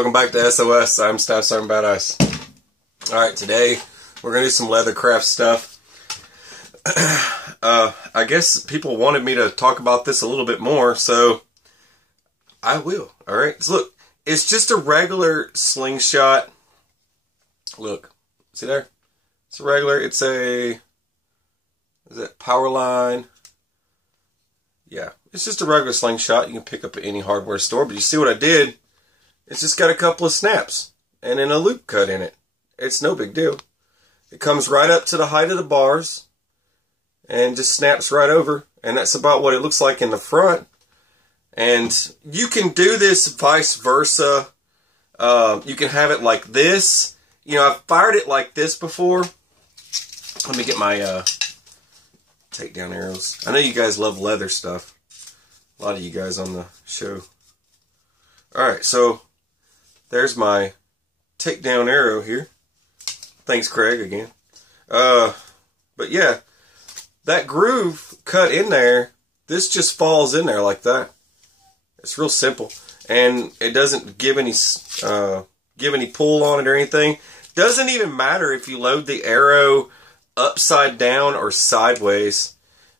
Welcome back to SOS. I'm Staff Sergeant Badass. Alright, today we're going to do some leather craft stuff. I guess people wanted me to talk about this a little bit more, so I will. Alright, so look, it's just a regular slingshot. Look, see there? It's a regular, it's a, is that Powerline? Yeah, it's just a regular slingshot you can pick up at any hardware store, but you see what I did? It's just got a couple of snaps and then a loop cut in it. It's no big deal. It comes right up to the height of the bars and just snaps right over, and that's about what it looks like in the front. And you can do this vice versa. You can have it like this. You know, I've fired it like this before. Let me get my takedown arrows. I know you guys love leather stuff. A lot of you guys on the show. Alright, so there's my takedown arrow here. Thanks, Craig, again. But yeah, that groove cut in there, this just falls in there like that. It's real simple. And it doesn't give any pull on it or anything. Doesn't even matter if you load the arrow upside down or sideways.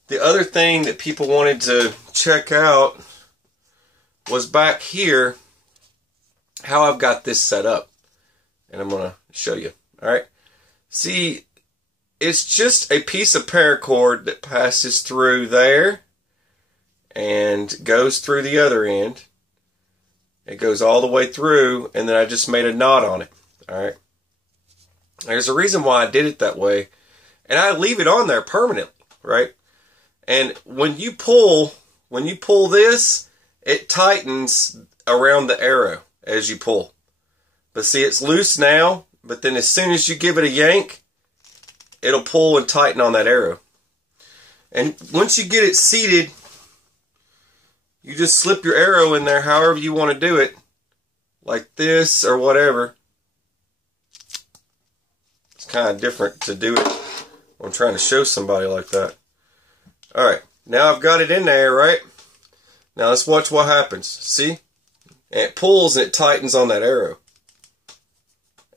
The other thing that people wanted to check out was back here, how I've got this set up. And I'm going to show you. Alright. See, it's just a piece of paracord that passes through there and goes through the other end. It goes all the way through, and then I just made a knot on it. Alright. There's a reason why I did it that way. And I leave it on there permanently, right? And when you pull this, it tightens around the arrow as you pull. But see, it's loose now, but then as soon as you give it a yank, it'll pull and tighten on that arrow. And once you get it seated, you just slip your arrow in there however you want to do it, like this or whatever. It's kind of different to do it when I'm trying to show somebody like that. Alright, now I've got it in there, right? Now let's watch what happens. See? And it pulls and it tightens on that arrow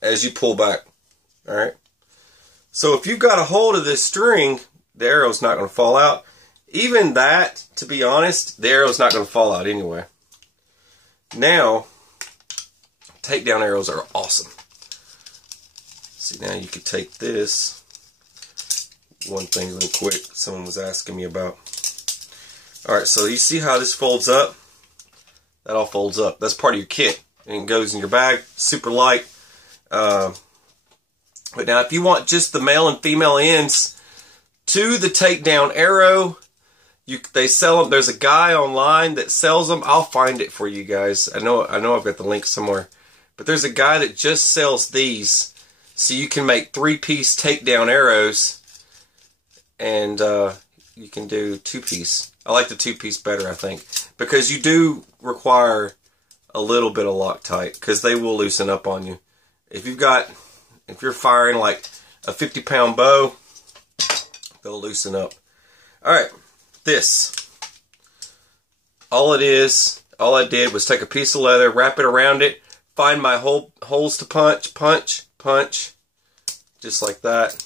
as you pull back. Alright? So if you've got a hold of this string, the arrow's not going to fall out. Even that, to be honest, the arrow's not going to fall out anyway. Now, takedown arrows are awesome. See, now you could take this. One thing real quick someone was asking me about. Alright, so you see how this folds up? That all folds up. That's part of your kit. And it goes in your bag. Super light. But now if you want just the male and female ends to the takedown arrow, they sell them. There's a guy online that sells them. I'll find it for you guys. I know I've got the link somewhere. But there's a guy that just sells these. So you can make 3-piece takedown arrows. And you can do 2-piece. I like the 2-piece better, I think. Because you do require a little bit of Loctite. Because they will loosen up on you. If you're firing like a 50-pound bow, they'll loosen up. Alright, this. All I did was take a piece of leather, wrap it around it, find my holes to punch, punch, just like that.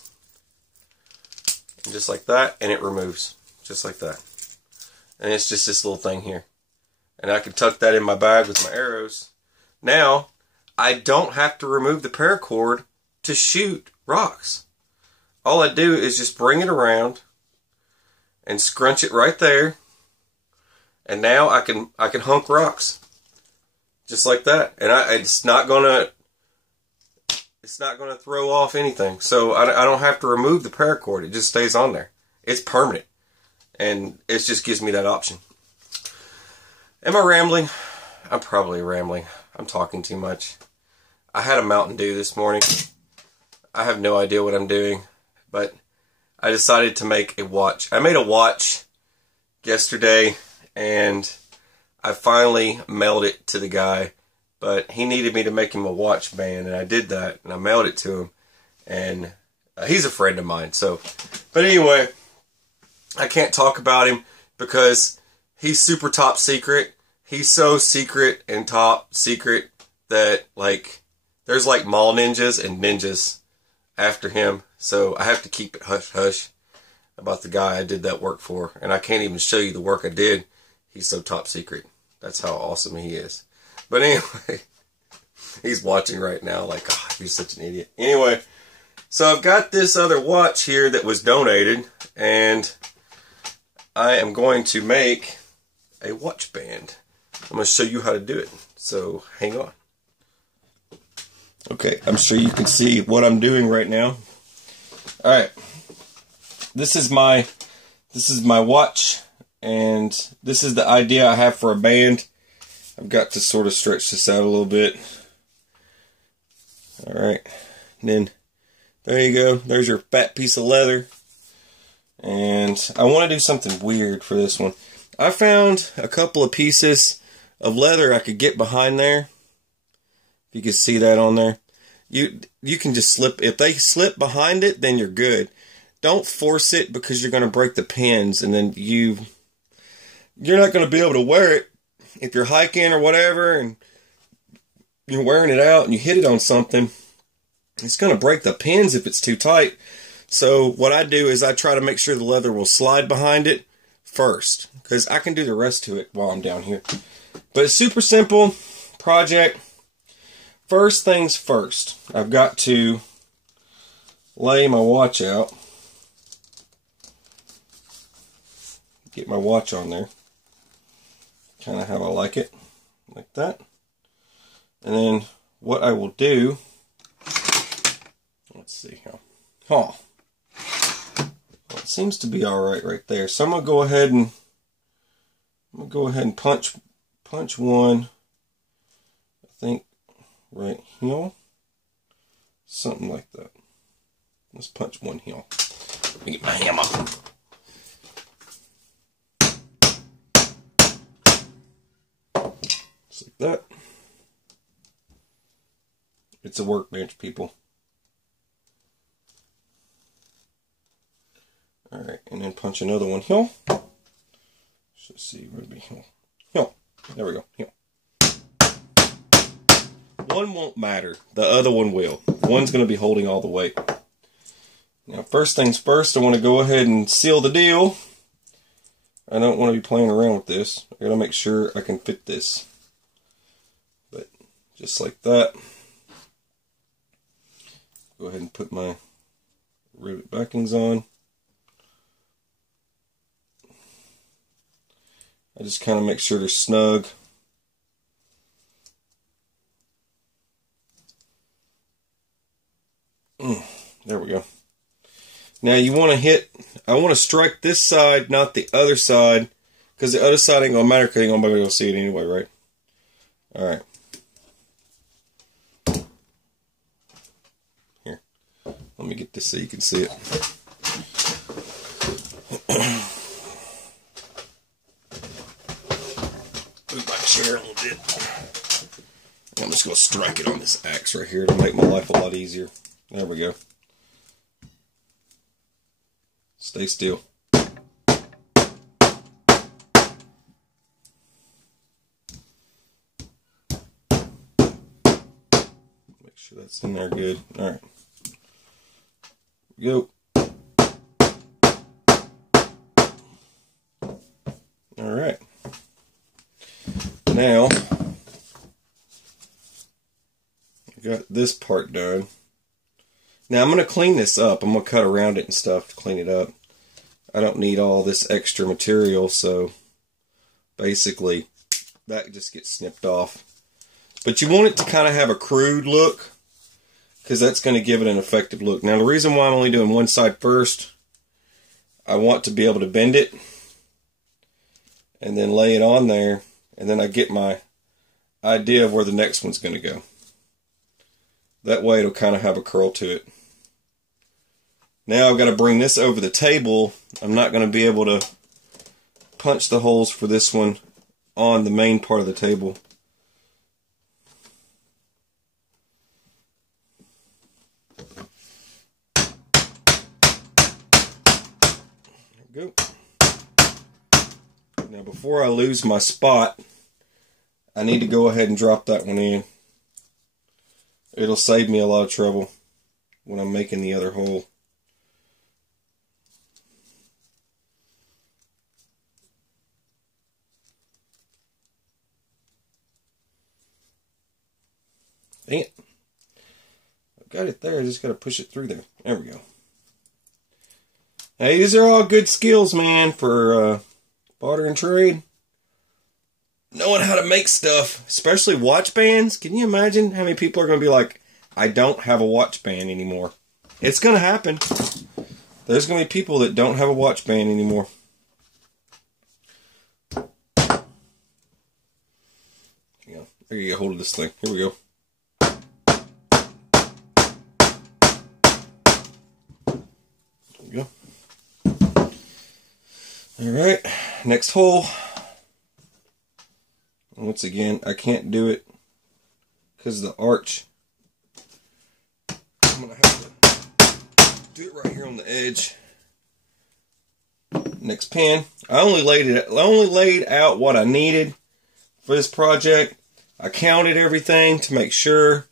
And just like that, and it removes. Just like that. And it's just this little thing here. And I can tuck that in my bag with my arrows. Now, I don't have to remove the paracord to shoot rocks. All I do is just bring it around and scrunch it right there. And now I can hunk rocks. Just like that. And it's not gonna throw off anything. So I don't have to remove the paracord. It just stays on there. It's permanent. And it just gives me that option. Am I rambling? I'm probably rambling. I'm talking too much. I had a Mountain Dew this morning. I have no idea what I'm doing. But I decided to make a watch. I made a watch yesterday. And I finally mailed it to the guy. But he needed me to make him a watch band, and I did that, and I mailed it to him, and he's a friend of mine, so, but anyway, I can't talk about him because he's super top secret. He's so secret and top secret that, like, there's like mall ninjas and ninjas after him. So I have to keep it hush-hush about the guy I did that work for. And I can't even show you the work I did. He's so top secret. That's how awesome he is. But anyway, he's watching right now like, oh, you're such an idiot. Anyway, so I've got this other watch here that was donated, and I am going to make a watch band. I'm going to show you how to do it. So hang on. Okay, I'm sure you can see what I'm doing right now. All right, this is my watch, and this is the idea I have for a band. I've got to sort of stretch this out a little bit. All right, and then there you go. There's your fat piece of leather. And I want to do something weird for this one. I found a couple of pieces of leather I could get behind there. If you can see that on there. You can just slip. If they slip behind it, then you're good. Don't force it, because you're going to break the pins, and then you're not going to be able to wear it if you're hiking or whatever, and you're wearing it out and you hit it on something. It's going to break the pins if it's too tight. So what I do is I try to make sure the leather will slide behind it first, because I can do the rest to it while I'm down here. But it's super simple project. First things first, I've got to lay my watch out. Get my watch on there. Kind of how I like it. Like that. And then what I will do, let's see here. Oh. Well, it seems to be alright right there. So I'm going to go ahead and punch one, I think, right here. Something like that. Let's punch one here. Let me get my hammer. Just like that. It's a workbench, people. Alright, and then punch another one here. Let's see, where would be here? Here. There we go. Here. One won't matter. The other one will. One's going to be holding all the weight. Now, first things first, I want to go ahead and seal the deal. I don't want to be playing around with this. I got to make sure I can fit this. But just like that. Go ahead and put my rivet backings on. I just kind of make sure they're snug. There we go. Now you want to hit, I want to strike this side, not the other side, because the other side ain't going to matter, because you ain't going to be able to see it anyway, right? Alright. Here. Let me get this so you can see it. Move my chair a little bit. I'm just going to strike it on this axe right here to make my life a lot easier. There we go. Stay still. Make sure that's in there good. Alright. Go. Alright. Now, I got this part done. Now I'm going to clean this up. I'm going to cut around it and stuff to clean it up. I don't need all this extra material, so basically that just gets snipped off. But you want it to kind of have a crude look, because that's going to give it an effective look. Now the reason why I'm only doing one side first, I want to be able to bend it and then lay it on there, and then I get my idea of where the next one's going to go. That way it'll kind of have a curl to it. Now I've got to bring this over the table. I'm not going to be able to punch the holes for this one on the main part of the table. There we go. Now before I lose my spot, I need to go ahead and drop that one in. it'll save me a lot of trouble when I'm making the other hole. Dang it. I've got it there, I just got to push it through there. There we go. Hey, these are all good skills, man, for barter and trade. Knowing how to make stuff, especially watch bands. Can you imagine how many people are going to be like, I don't have a watch band anymore? It's going to happen. There's going to be people that don't have a watch band anymore. Yeah, there you get hold of this thing. Here we go. There we go. Alright, next hole. Once again, I can't do it because of the arch. I'm going to have to do it right here on the edge. Next pin. I only laid out what I needed for this project. I counted everything to make sure.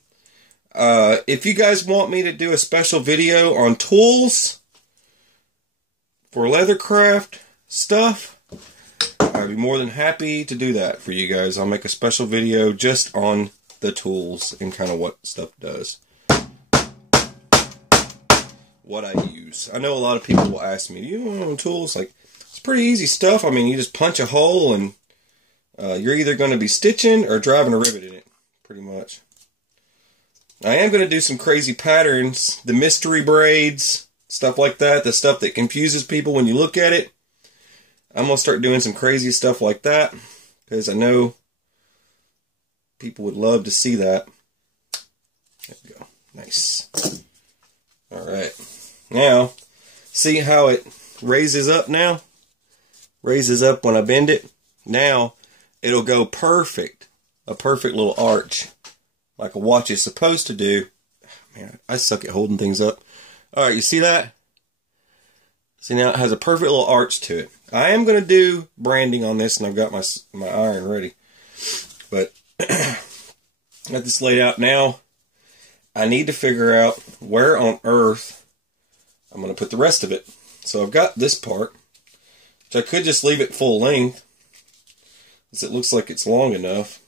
If you guys want me to do a special video on tools for leathercraft stuff, I'd be more than happy to do that for you guys. I'll make a special video just on the tools and kind of what stuff does. What I use. I know a lot of people will ask me, do you know tools? Like, it's pretty easy stuff. I mean, you just punch a hole and you're either going to be stitching or driving a rivet in it, pretty much. I am going to do some crazy patterns, the mystery braids, stuff like that, the stuff that confuses people when you look at it. I'm going to start doing some crazy stuff like that, because I know people would love to see that. There we go. Nice. Alright. Now, see how it raises up now? Raises up when I bend it. Now, it'll go perfect. A perfect little arch. Like a watch is supposed to do. Man, I suck at holding things up. Alright, you see that? See, now it has a perfect little arch to it. I am going to do branding on this, and I've got my iron ready. But, got this laid out now. I need to figure out where on earth I'm going to put the rest of it. So I've got this part, which I could just leave it full length, because it looks like it's long enough.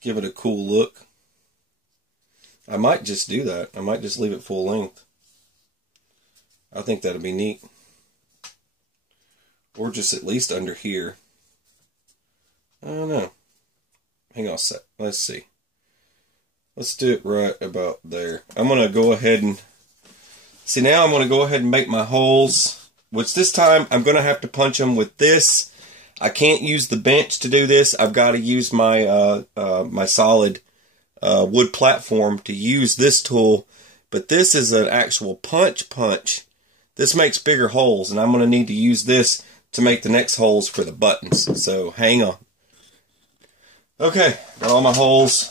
Give it a cool look. I might just do that. I might just leave it full length. I think that'd be neat. Or just at least under here. I don't know. Hang on a sec. Let's see. Let's do it right about there. I'm going to go ahead and... See, now I'm going to go ahead and make my holes. Which this time, I'm going to have to punch them with this. I can't use the bench to do this. I've got to use my my solid wood platform to use this tool. But this is an actual punch. This makes bigger holes, and I'm going to need to use this to make the next holes for the buttons. So, hang on. Okay, got all my holes.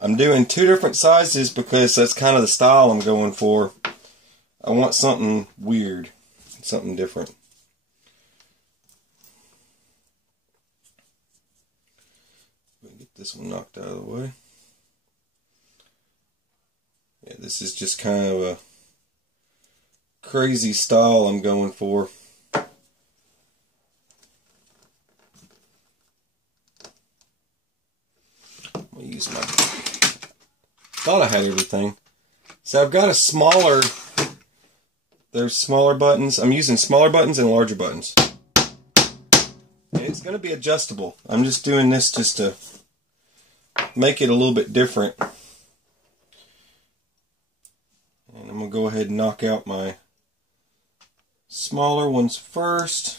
I'm doing 2 different sizes because that's kind of the style I'm going for. I want something weird, something different. Let me get this one knocked out of the way. Yeah, this is just kind of a crazy style I'm going for. I'm going to use my... Thought I had everything. So I've got a smaller... There's smaller buttons. I'm using smaller buttons and larger buttons. And it's going to be adjustable. I'm just doing this just to make it a little bit different. And I'm going to go ahead and knock out my smaller ones first.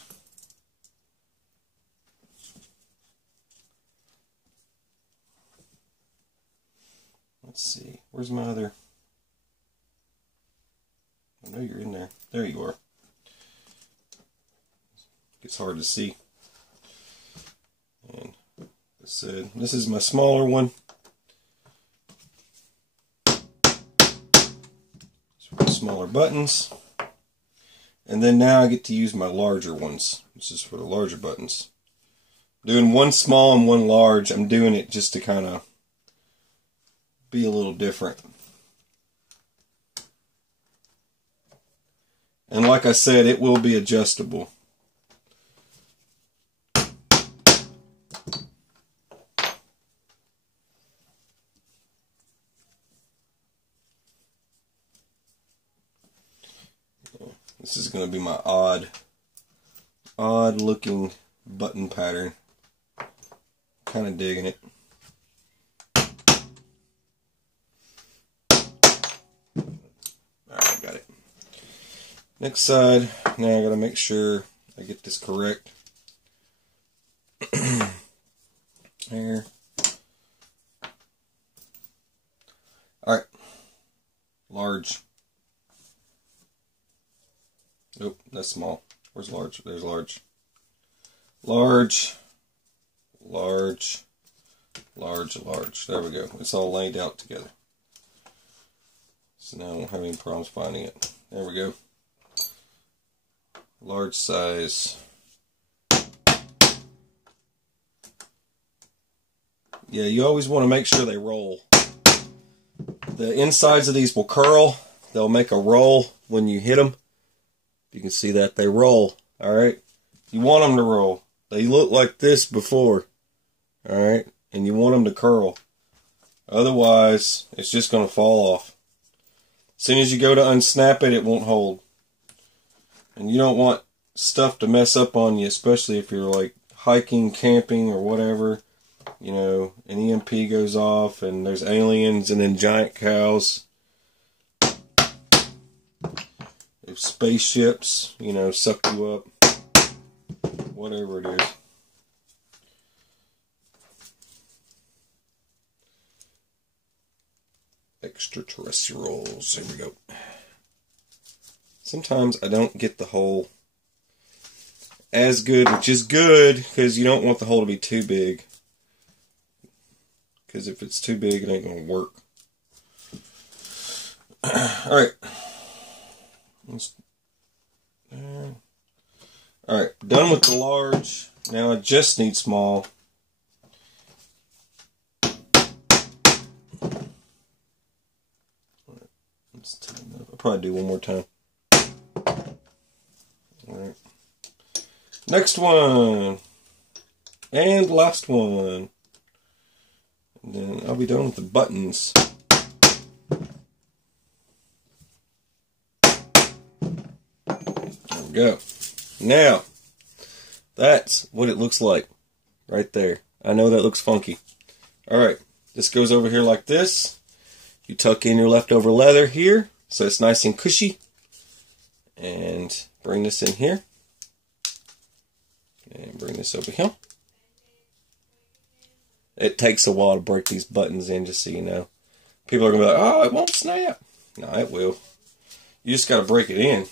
Let's see. Where's my other... I know you're in there. There you are. It's hard to see. And like I said, this is my smaller one. Smaller buttons. And then now I get to use my larger ones. This is for the larger buttons. I'm doing one small and one large. I'm doing it just to kind of be a little different. And like I said, it will be adjustable. This is going to be my odd looking button pattern. Kind of digging it. Alright, got it. Next side, now I got to make sure I get this correct. There. Alright. Large. Nope, that's small. Where's large? There's large. Large. Large. Large, large. There we go. It's all laid out together. So now I won't have any problems finding it. There we go. Large size. Yeah, you always want to make sure they roll. The insides of these will curl. They'll make a roll when you hit them. You can see that they roll. Alright? You want them to roll. They look like this before. Alright? And you want them to curl. Otherwise, it's just going to fall off. As soon as you go to unsnap it, it won't hold. And you don't want stuff to mess up on you, especially if you're like hiking, camping, or whatever. You know, an EMP goes off and there's aliens and then giant cows. If spaceships, you know, suck you up. Whatever it is. Extraterrestrials. Here we go. Sometimes I don't get the hole as good, which is good because you don't want the hole to be too big. Because if it's too big, it ain't going to work. Alright. Alright, done with the large. Now I just need small. I'll probably do one more time. Alright. Next one. And last one. And then I'll be done with the buttons. There we go. Now, that's what it looks like. Right there. I know that looks funky. Alright, this goes over here like this. You tuck in your leftover leather here, so it's nice and cushy. And bring this in here. And bring this over here. It takes a while to break these buttons in, just so you know. People are going to be like, oh, it won't snap. No, it will. You just got to break it in.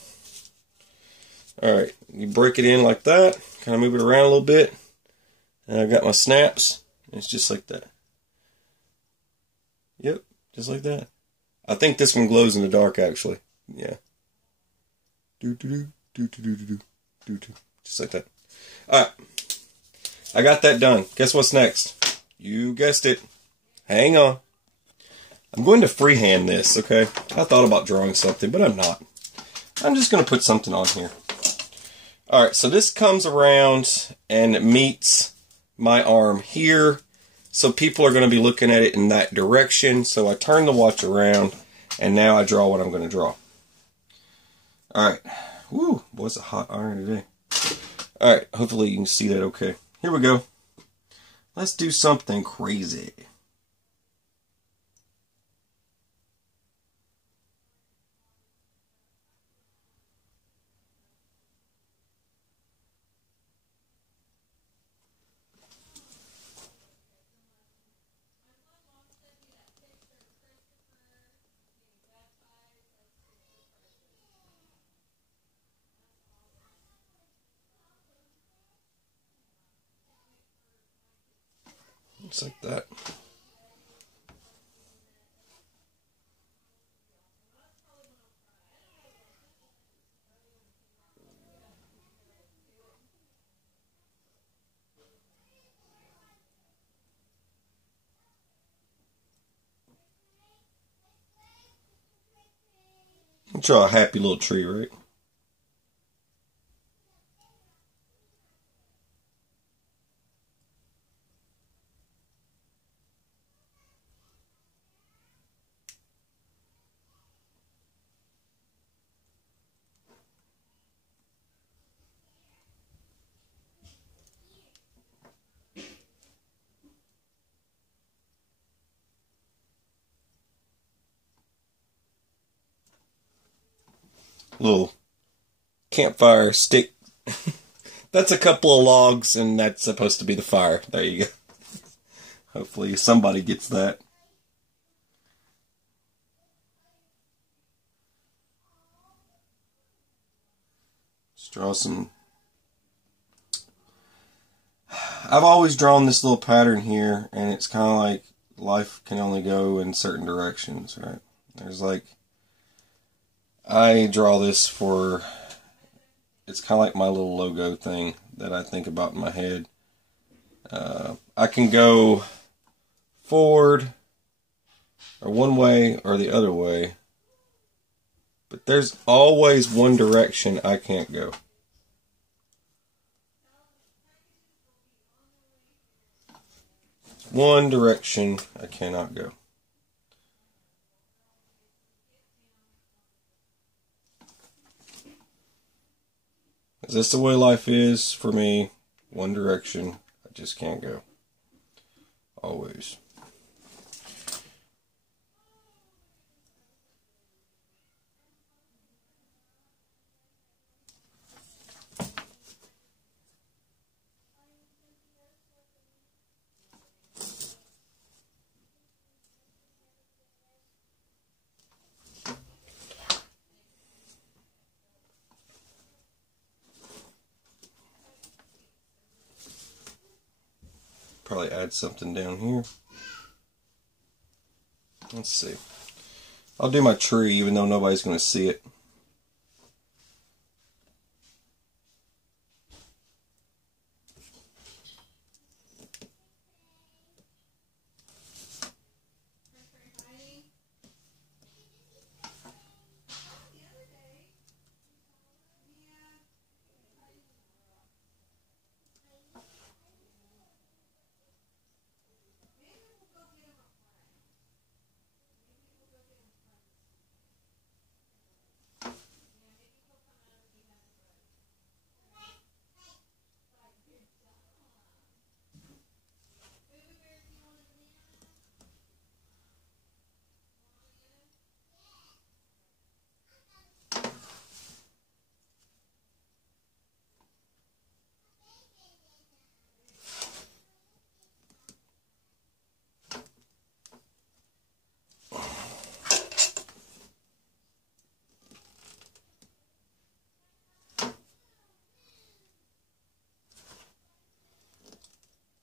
Alright, you break it in like that. Kind of move it around a little bit. And I got my snaps. And it's just like that. Yep, just like that. I think this one glows in the dark, actually. Yeah. Just like that. Alright. I got that done. Guess what's next? You guessed it. Hang on. I'm going to freehand this, okay? I thought about drawing something, but I'm not. I'm just going to put something on here. Alright, so this comes around and it meets my arm here. So people are going to be looking at it in that direction. So I turn the watch around and now I draw what I'm going to draw. Alright. Woo, boy, it's a hot iron today. Alright, hopefully you can see that okay. Here we go. Let's do something crazy. Just like that. Draw a happy little tree, right? Little campfire stick. That's a couple of logs, and that's supposed to be the fire. There you go. Hopefully somebody gets that. Just draw some. I've always drawn this little pattern here, and it's kind of like life can only go in certain directions, right? There's like, I draw this for, it's kind of like my little logo thing that I think about in my head. I can go forward or one way or the other way, but there's always one direction I can't go. One direction I cannot go. Is this the way life is for me? One direction I just can't go. Always. Probably add something down here. Let's see. I'll do my tree even though nobody's going to see it.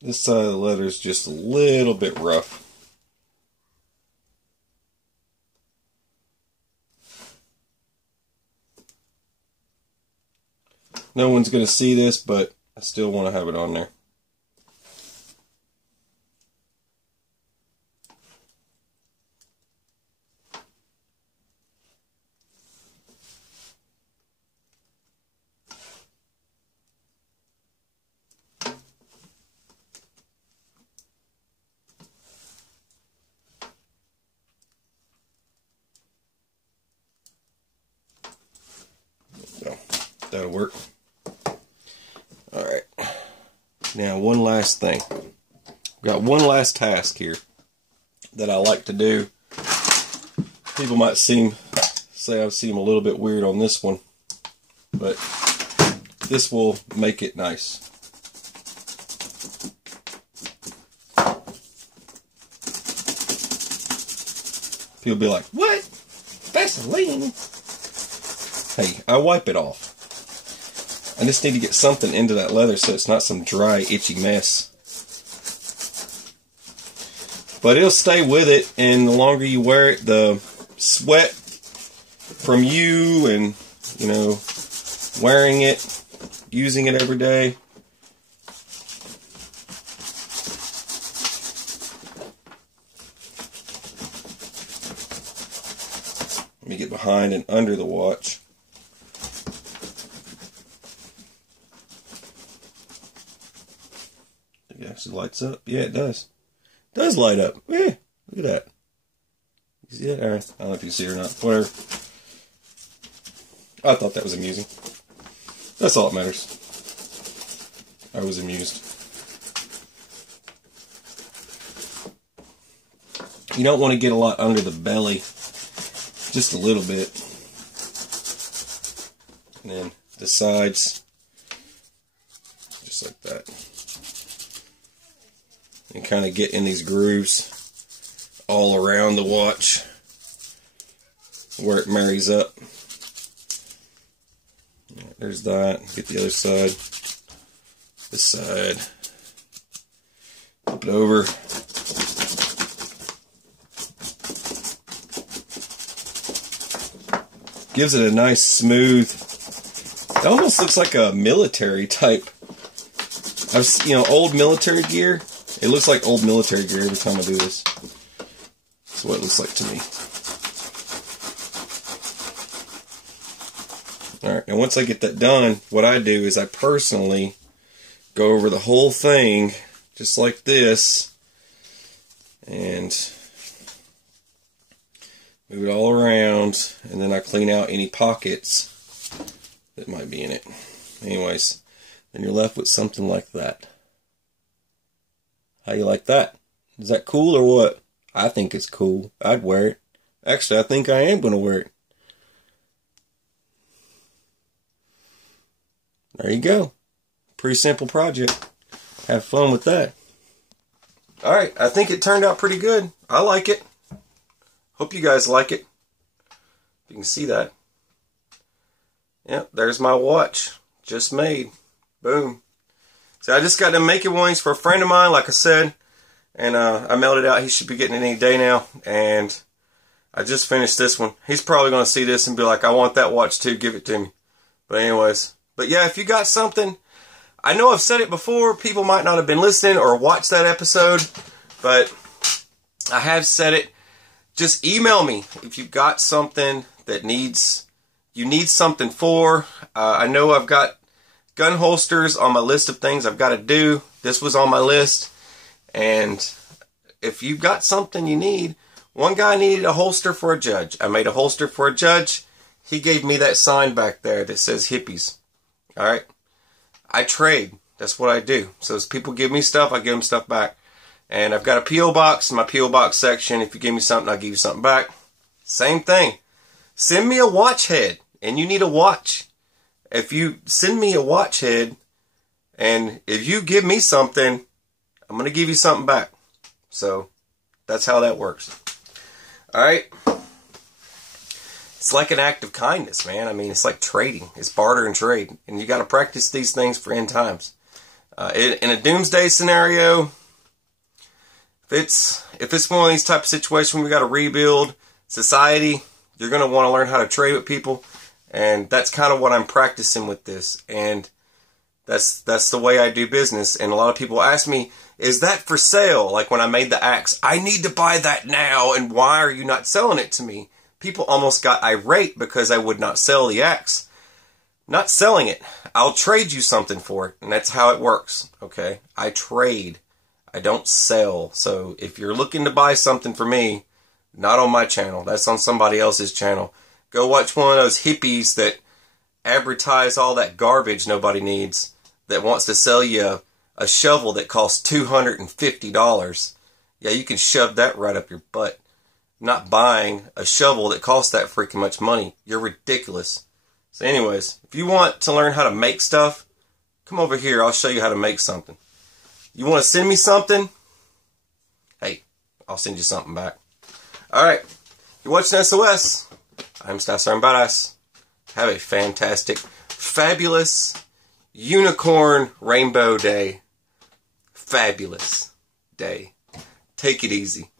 This side of the letter is just a little bit rough. No one's going to see this, but I still want to have it on there. That'll work. Alright. Now, one last thing. Got one last task here that I like to do. People might say I seem a little bit weird on this one, but this will make it nice. People be like, "What? Vaseline?" Hey, I wipe it off. I just need to get something into that leather so it's not some dry, itchy mess. But it'll stay with it, and the longer you wear it, the sweat from you and, you know, wearing it, using it every day, Let me get behind and under the watch. It actually lights up. Yeah, it does. It does light up. Yeah, look at that. You see that? I don't know if you see it or not. Whatever. I thought that was amusing. That's all that matters. I was amused. You don't want to get a lot under the belly. Just a little bit. And then the sides. Just like that. And kind of get in these grooves all around the watch where it marries up. There's that. Get the other side. This side. Flip it over. Gives it a nice smooth. It almost looks like a military type. Old military gear. It looks like old military gear every time I do this. That's what it looks like to me. Alright, and once I get that done, what I do is I personally go over the whole thing, just like this, and move it all around, and then I clean out any pockets that might be in it. Anyways, then you're left with something like that. How you like that? Is that cool or what? I think it's cool. I'd wear it. Actually, I think I am going to wear it. There you go. Pretty simple project. Have fun with that. Alright, I think it turned out pretty good. I like it. Hope you guys like it. You can see that. Yep, there's my watch. Just made. Boom. So I just got them making ones for a friend of mine, like I said. And I mailed it out. He should be getting it any day now. And I just finished this one. He's probably going to see this and be like, I want that watch too. Give it to me. But anyways. But yeah, if you got something, I know I've said it before, people might not have been listening or watched that episode, but I have said it. Just email me if you've got something that you need something for. I know I've got gun holsters on my list of things I've got to do. This was on my list. And if you've got something you need, one guy needed a holster for a judge. I made a holster for a judge. He gave me that sign back there that says hippies. Alright? I trade. That's what I do. So as people give me stuff, I give them stuff back. And I've got a P.O. box in my P.O. box section. If you give me something, I'll give you something back. Same thing. Send me a watch head and you need a watch. If you send me a watch head and if you give me something, I'm going to give you something back. So that's how that works. Alright? It's like an act of kindness, man. I mean, it's like trading. It's barter and trade. And you got to practice these things for end times. In a doomsday scenario, if it's one of these type of situations where we got to rebuild society, you're going to want to learn how to trade with people. And that's kind of what I'm practicing with this. And that's the way I do business. And a lot of people ask me, is that for sale? Like when I made the axe, I need to buy that now. And why are you not selling it to me? People almost got irate because I would not sell the axe. Not selling it. I'll trade you something for it. And that's how it works. Okay? I trade. I don't sell. So if you're looking to buy something for me, not on my channel. That's on somebody else's channel. Go watch one of those hippies that advertise all that garbage nobody needs. That wants to sell you a shovel that costs $250. Yeah, you can shove that right up your butt. Not buying a shovel that costs that freaking much money. You're ridiculous. So anyways, if you want to learn how to make stuff, come over here. I'll show you how to make something. You want to send me something? Hey, I'll send you something back. Alright, you're watching SOS. I'm Stasser Badass. Have a fantastic, fabulous, unicorn rainbow day. Fabulous day. Take it easy.